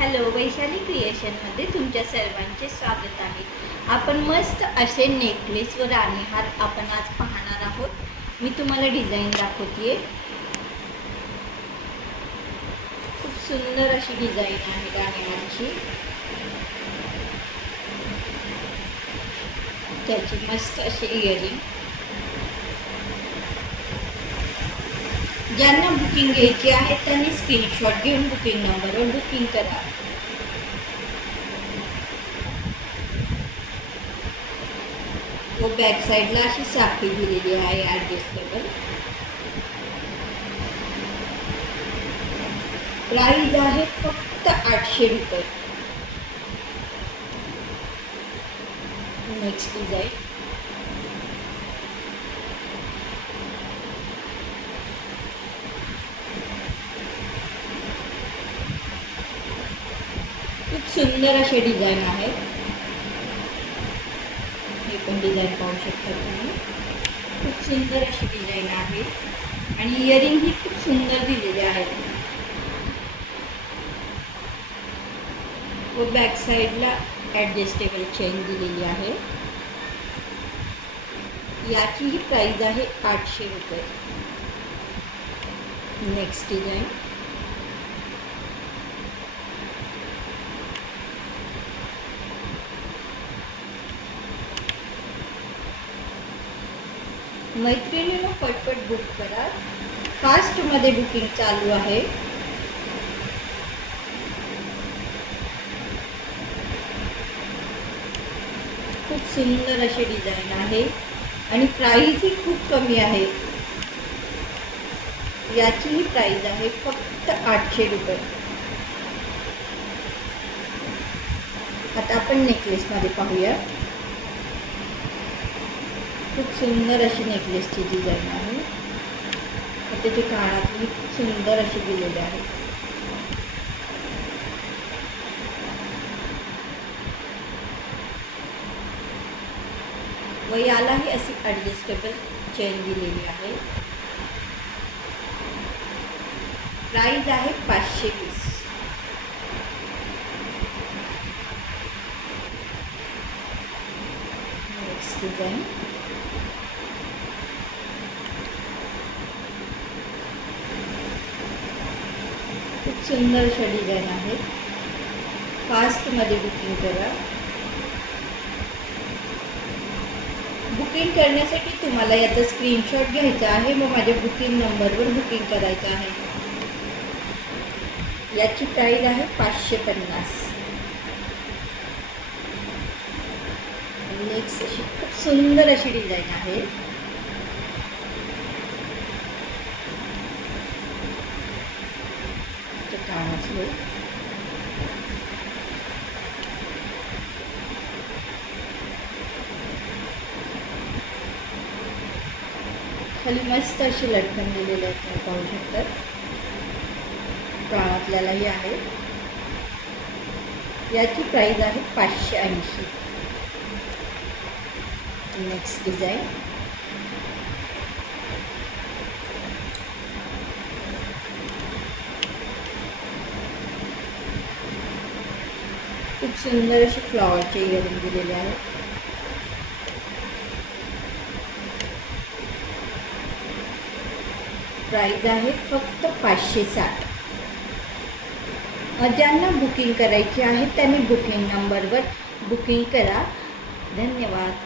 Hello, Vaishali क्रिएशनमध्ये तुमच्या सर्वांचे स्वागत आहे. आपण मस्त असे नेकलेस व राणीहार आपण आज पाहणार आहोत. मी तुम्हाला डिझाईन दाखवते. खूप सुंदर अशी डिझाईन आहे राणीहारची. त्याची मस्त असे इयरिंग. ज्यांना बुकिंग घ्यायची आहे त्यांनी स्क्रीनशॉट घेऊन बुकिंग नंबरवर बुकिंग करा. व बॅक साईडला अशी साखळी दिलेली आहे ॲडजस्टेबल. प्राइस आहे फक्त 800 रुपये. Next design. खूप सुंदर असे डिझाईन आहेत. हे पण डिझाईन पाहू शकता तुम्ही. खूप सुंदर अशी डिझाईन आहे आणि इयरिंग ही खूप सुंदर दिलेली आहे. व बॅक साईडला ॲडजस्टेबल चेन दिलेली आहे. याचीही प्राइस आहे 800 रुपये. Next design. मैत्रिणींनो, पटपट बुक करा. फास्टमध्ये बुकिंग चालू आहे. खूप सुंदर अशी डिझाईन आहे आणि प्राइस ही खूप कमी आहे. याचीही प्राइस आहे फक्त 800 रुपये. आता आपण नेकलेसमध्ये पाहूया. खूप सुंदर अशी नेकलेसची डिझाईन आहे. त्याची कानातली खूप सुंदर अशी दिलेली आहे. व यालाही अशी ॲडजस्टेबल चेन दिलेली आहे. प्राइस आहे 520. Next design. खूप सुंदर अशा डिझाईन आहेत. फास्टमध्ये बुकिंग करा. बुकिंग करण्यासाठी तुम्हाला याचा स्क्रीनशॉट घ्यायचा आहे व माझ्या बुकिंग नंबरवर बुकिंग करायचं आहे. याची प्राइस आहे 550. नेक्स्ट अशी खूप सुंदर अशी डिझाईन आहे. कानातले खाली मस्त अशी लटकन दिलेली आहे. तुम्ही पाहू शकता. कानातल्यालाही आहे. याची प्राइस आहे 580. Next design. खूप सुंदर अशी फ्लॉवरचे इयरिंग दिलेले आहे. प्राइस आहे फक्त 560. ज्यांना बुकिंग करायची आहे त्यांनी बुकिंग नंबरवर बुकिंग करा. धन्यवाद.